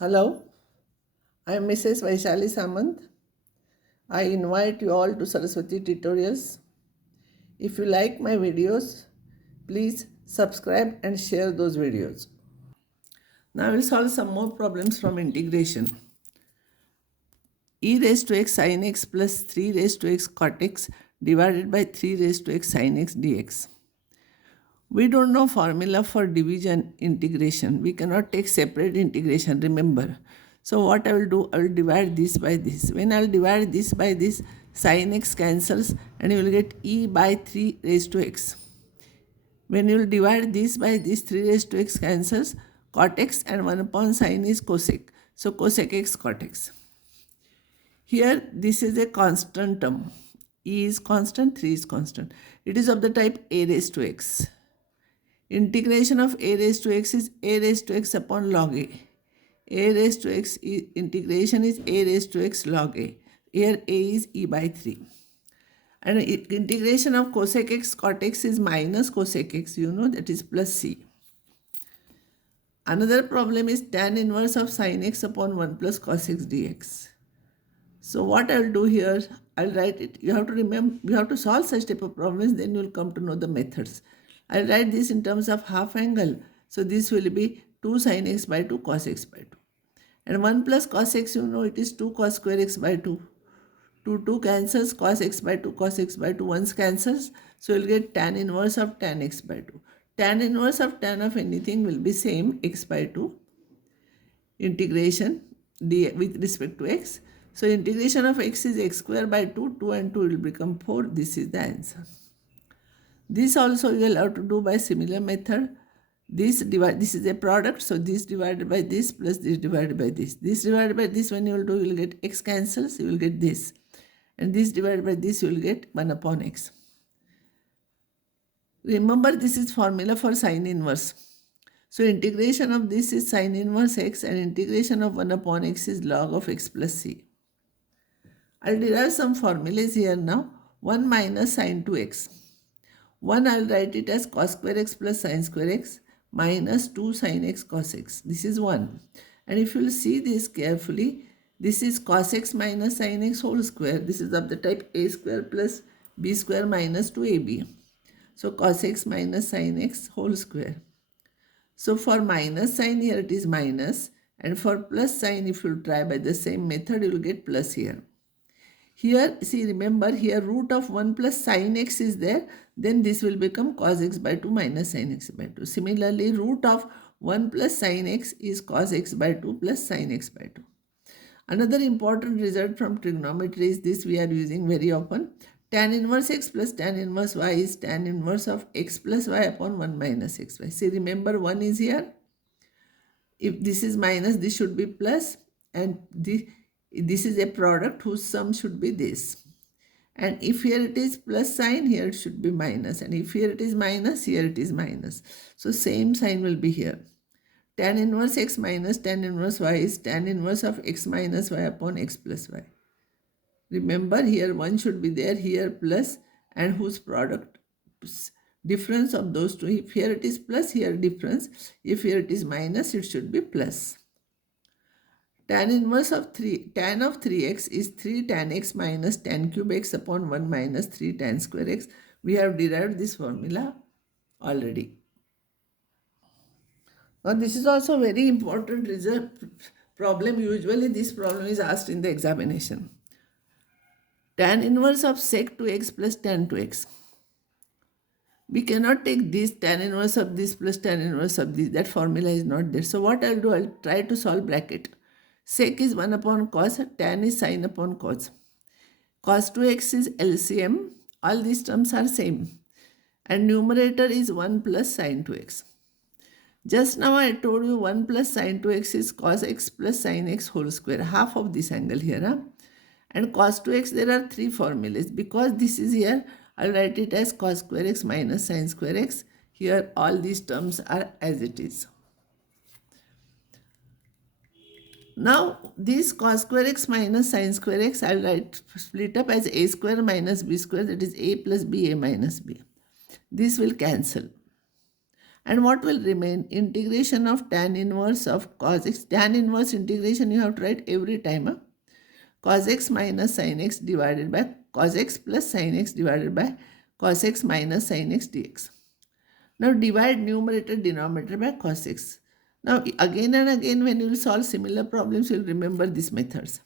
Hello, I am Mrs. Vaishali Samant. I invite you all to Saraswati tutorials. If you like my videos, please subscribe and share those videos. Now we'll solve some more problems from integration. E raised to x sin x plus 3 raised to x cot x divided by 3 raised to x sin x dx. We don't know formula for division integration. We cannot take separate integration, remember. So what I will do, I will divide this by this. When I will divide this by this, sin x cancels and you will get e by 3 raised to x. When you will divide this by this, 3 raised to x cancels, cot x and 1 upon sin is cosec. So cosec x cot x. Here this is a constant term. E is constant, 3 is constant. It is of the type a raised to x. Integration of a raised to x is a raised to x upon log a. A raised to x integration is a raised to x log a. Here a is e by 3. And integration of cosec x cot x is minus cosec x, that is plus c. Another problem is tan inverse of sin x upon 1 plus cos x dx. So what I will do here, I will write it. You have to remember, you have to solve such type of problems, then you will come to know the methods. I will write this in terms of half angle. So this will be 2 sin x by 2 cos x by 2. And 1 plus cos x, it is 2 cos square x by 2. 2 cancels, cos x by 2, cos x by 2 once cancels. So you will get tan inverse of tan x by 2. Tan inverse of tan of anything will be same, x by 2. Integration with respect to x. So integration of x is x square by 2. 2 and 2 will become 4. This is the answer. This also you will have to do by similar method. This is a product, so this divided by this plus this divided by this. This divided by this, when you will do, you will get x cancels, you will get this. And this divided by this, you will get 1 upon x. Remember, this is formula for sin inverse. So integration of this is sin inverse x and integration of 1 upon x is log of x plus c. I'll derive some formulas here now. 1 minus sin 2x. 1 I will write it as cos square x plus sin square x minus 2 sin x cos x. This is 1. And if you will see this carefully, this is cos x minus sin x whole square. This is of the type a square plus b square minus 2ab. So cos x minus sin x whole square. So for minus sign here it is minus, and for plus sign if you try by the same method you will get plus here. Here, see, remember here root of 1 plus sin x is there, then this will become cos x by 2 minus sin x by 2. Similarly, root of 1 plus sin x is cos x by 2 plus sin x by 2. Another important result from trigonometry is this we are using very often. Tan inverse x plus tan inverse y is tan inverse of x plus y upon 1 minus xy. See, remember 1 is here. If this is minus, this should be plus, and this is a product whose sum should be this. And if here it is plus sign, here it should be minus. And if here it is minus, here it is minus. So same sign will be here. Tan inverse x minus tan inverse y is tan inverse of x minus y upon x plus y. Remember here 1 should be there, here plus, and whose product, difference of those two. If here it is plus, here difference. If here it is minus, it should be plus. Tan inverse of 3, tan of 3x is 3 tan x minus tan cube x upon 1 minus 3 tan square x. We have derived this formula already. Now this is also very important result problem. Usually this problem is asked in the examination. Tan inverse of sec 2x plus tan 2x. We cannot take this tan inverse of this plus tan inverse of this. That formula is not there. So what I'll do, I'll try to solve bracket. Sec is 1 upon cos, tan is sin upon cos. Cos 2x is LCM. All these terms are same. And numerator is 1 plus sin 2x. Just now I told you 1 plus sin 2x is cos x plus sin x whole square. Half of this angle here. Huh? And cos 2x, there are 3 formulas. Because this is here, I'll write it as cos square x minus sin square x. Here all these terms are as it is. Now this cos square x minus sin square x, I'll write split up as a square minus b square, that is a plus b, a minus b. This will cancel. And what will remain? Integration of tan inverse of cos x. Tan inverse integration you have to write every time. Huh? Cos x minus sin x divided by cos x plus sin x divided by cos x minus sin x dx. Now divide numerator denominator by cos x. Now again and again when you will solve similar problems, you will remember these methods.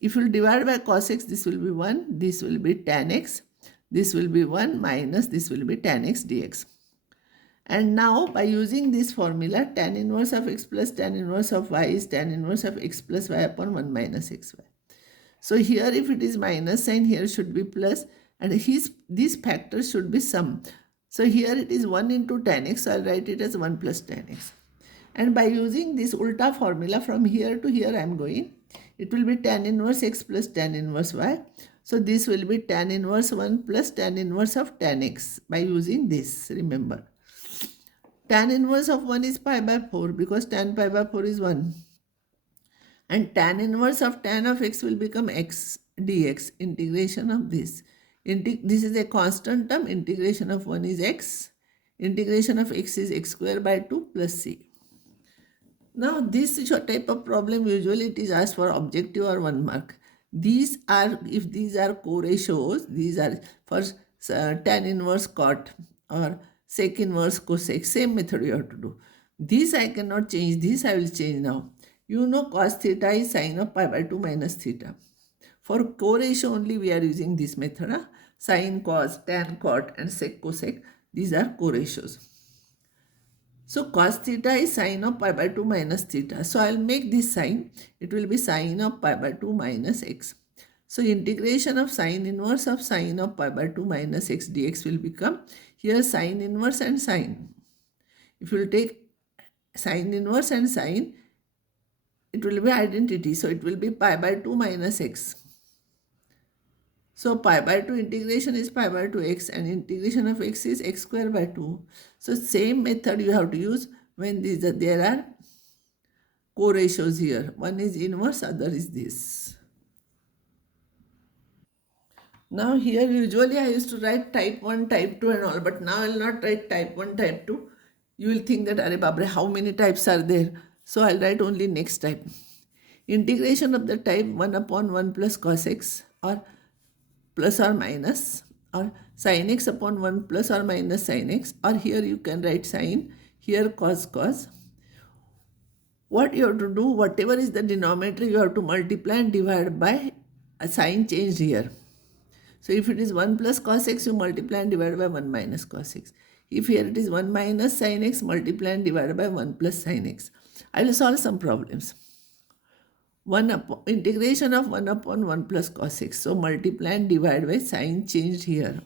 If you divide by cos x, this will be 1, this will be tan x, this will be 1 minus this will be tan x dx. And now by using this formula, tan inverse of x plus tan inverse of y is tan inverse of x plus y upon 1 minus xy. So here if it is minus sign, here should be plus, and these factors should be sum. So here it is 1 into tan x, so I'll write it as 1 plus tan x. And by using this ulta formula from here to here I am going, it will be tan inverse x plus tan inverse y. So this will be tan inverse 1 plus tan inverse of tan x by using this, remember. Tan inverse of 1 is pi by 4 because tan pi by 4 is 1. And tan inverse of tan of x will become x dx, integration of this. This is a constant term, integration of 1 is x, integration of x is x square by 2 plus c. Now this type of problem usually it is asked for objective or 1 mark. These are, if these are co-ratios, these are for tan inverse cot or sec inverse cosec, same method you have to do. This I cannot change, this I will change now. You know cos theta is sine of pi by 2 minus theta. For co-ratio only we are using this method. Sine, cos, tan, cot and sec, cosec, these are co-ratios. So cos theta is sine of pi by 2 minus theta. So I will make this sign. It will be sine of pi by 2 minus x. So integration of sine inverse of sine of pi by 2 minus x dx will become here sine inverse and sine. If you will take sine inverse and sine, it will be identity. So it will be pi by 2 minus x. So pi by 2 integration is pi by 2x and integration of x is x square by 2. So same method you have to use when there are co-ratios here. One is inverse, other is this. Now here usually I used to write type 1, type 2 and all, but now I will not write type 1, type 2. You will think that, Are Babre, how many types are there? So I will write only next type. Integration of the type 1 upon 1 plus cos x or plus or minus, or sin x upon 1 plus or minus sin x, or here you can write sin, here cos. What you have to do, whatever is the denominator, you have to multiply and divide by a sign changed here. So if it is 1 plus cos x, you multiply and divide by 1 minus cos x. If here it is 1 minus sin x, multiply and divide by 1 plus sin x. I will solve some problems. Integration of 1 upon 1 plus cos x. So multiply and divide by sign changed here.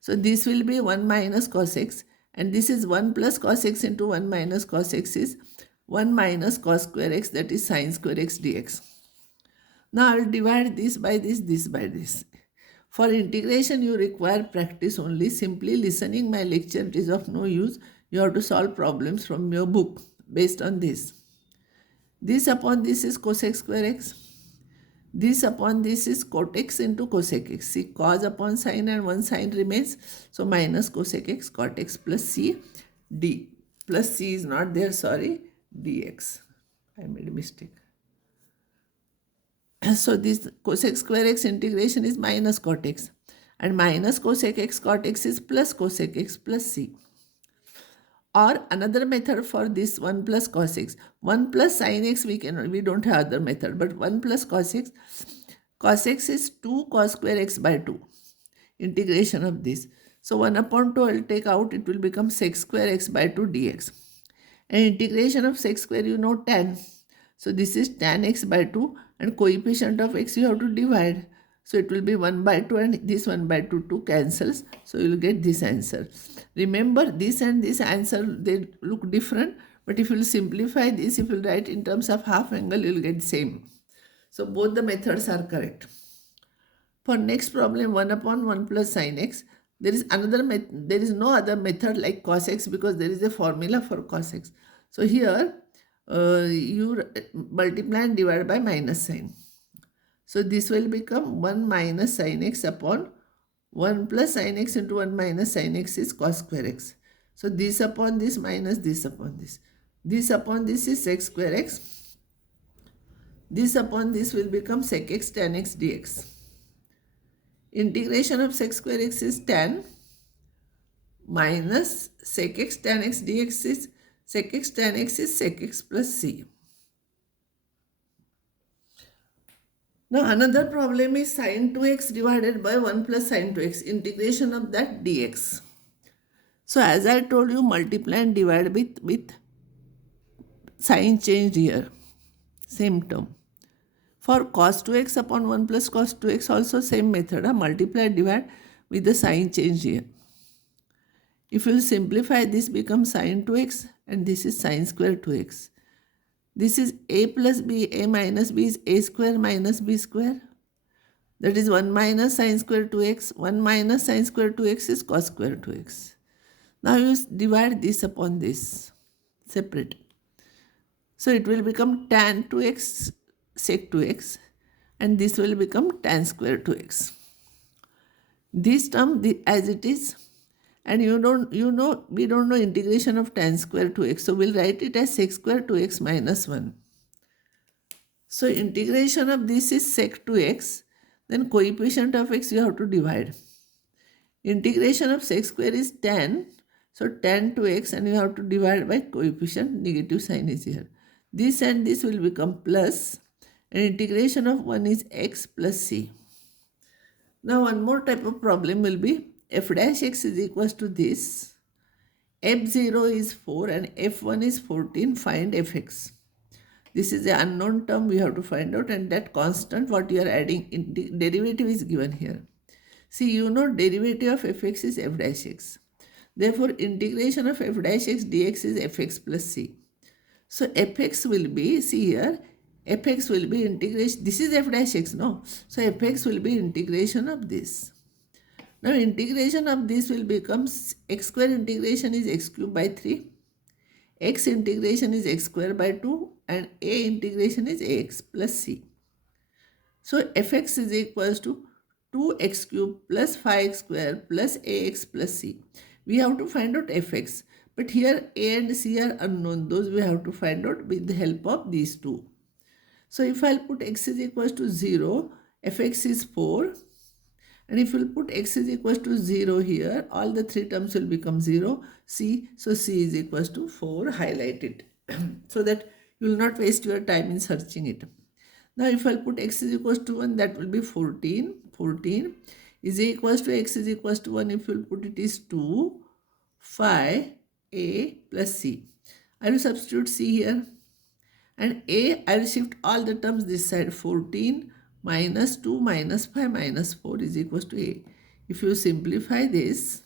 So this will be 1 minus cos x, and this is 1 plus cos x into 1 minus cos x is 1 minus cos square x, that is sin square x dx. Now I will divide this by this by this. For integration you require practice only. Simply listening my lecture, it is of no use. You have to solve problems from your book based on this. This upon this is cosec square x. This upon this is cot x into cosec x. See, cos upon sin and one sin remains. So minus cosec x cot x plus c d. Plus c is not there, sorry, dx. I made a mistake. So this cosec square x integration is minus cot x. And minus cosec x cot x is plus cosec x plus c. Or another method for this 1 plus cos x. 1 plus sin x we don't have other method, but 1 plus cos x is 2 cos square x by 2. Integration of this. So 1 upon 2 I will take out, it will become sec square x by 2 dx. And integration of sec square you know tan. So this is tan x by 2 and coefficient of x you have to divide. So it will be 1 by 2 and this 1 by 2 cancels. So you will get this answer. Remember this and this answer, they look different. But if you will simplify this, if you will write in terms of half angle, you will get same. So both the methods are correct. For next problem, 1 upon 1 plus sin x. There is no other method like cos x because there is a formula for cos x. So here you multiply and divide by minus sign. So this will become 1 minus sin x upon 1 plus sin x into 1 minus sin x is cos square x. So this upon this minus this upon this. This upon this is sec square x. This upon this will become sec x tan x dx. Integration of sec square x is tan minus sec x tan x dx is sec x tan x is sec x plus c. Now another problem is sin 2x divided by 1 plus sin 2x, integration of that dx. So as I told you, multiply and divide with sign change here, same term. For cos 2x upon 1 plus cos 2x also same method, multiply and divide with the sign change here. If you simplify, this becomes sin 2x and this is sin square 2x. This is a plus b, a minus b is a square minus b square. That is 1 minus sin square 2x, 1 minus sin square 2x is cos square 2x. Now you divide this upon this, separate. So it will become tan 2x sec 2x and this will become tan square 2x. This term as it is, and we don't know integration of tan square 2x. So we'll write it as sec square 2x minus 1. So integration of this is sec 2x, then coefficient of x you have to divide. Integration of sec square is tan, so tan 2x and you have to divide by coefficient, negative sign is here. This and this will become plus and integration of 1 is x plus c. Now one more type of problem will be f dash x is equals to this. f0 is 4 and f1 is 14. Find fx. This is the unknown term we have to find out, and that constant what you are adding, derivative is given here. See, you know derivative of fx is f dash x. Therefore, integration of f dash x dx is fx plus c. So fx will be, see here, fx will be integration, this is f dash x, no? So fx will be integration of this. Now integration of this will become x square integration is x cube by 3, x integration is x square by 2 and a integration is ax plus c. So fx is equals to 2x cube plus 5x square plus ax plus c. We have to find out fx, but here a and c are unknown. Those we have to find out with the help of these two. So if I'll put x is equals to 0, fx is 4. And if you'll put x is equals to 0 here, all the three terms will become 0. C, so c is equals to 4, highlight it so that you will not waste your time in searching it. Now if I'll put x is equals to 1, that will be 14. 14 is equals to x is equals to 1. If you'll put it is 2, 5, a plus c. I will substitute c here. And a, I will shift all the terms this side. 14 minus 2 minus 5 minus 4 is equals to a. If you simplify this,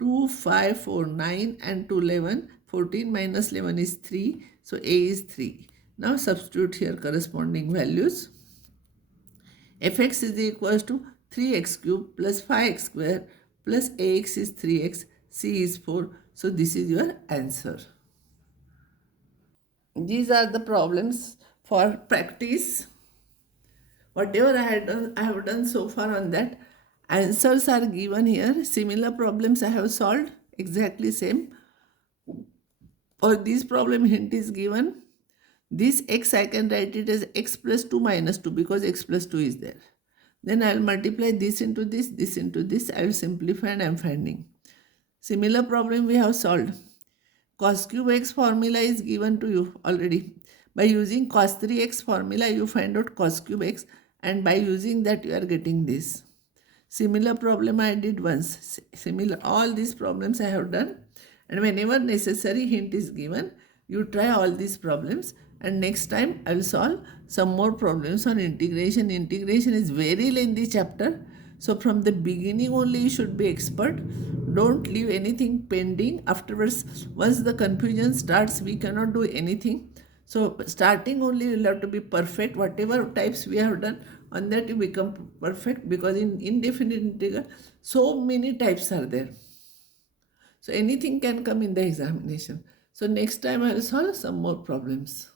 2, 5, 4, 9 and 2, 11. 14 minus 11 is 3. So a is 3. Now substitute here corresponding values. Fx is equals to 3x cube plus 5x square plus ax is 3x, c is 4. So this is your answer. These are the problems for practice. Whatever I have done so far on that. Answers are given here. Similar problems I have solved. Exactly same. For this problem, hint is given. This x I can write it as x plus 2 minus 2 because x plus 2 is there. Then I will multiply this into this into this. I will simplify and I am finding. Similar problem we have solved. Cos cube x formula is given to you already. By using cos 3x formula, you find out cos cube x, and by using that you are getting this. Similar problem I did once. Similar, all these problems I have done, and whenever necessary hint is given, you try all these problems, and next time I will solve some more problems on integration. Integration is very lengthy chapter. So from the beginning only you should be expert. Don't leave anything pending. Afterwards, once the confusion starts, we cannot do anything. So starting only you will have to be perfect. Whatever types we have done, on that you become perfect, because in indefinite integral, so many types are there. So anything can come in the examination. So next time I will solve some more problems.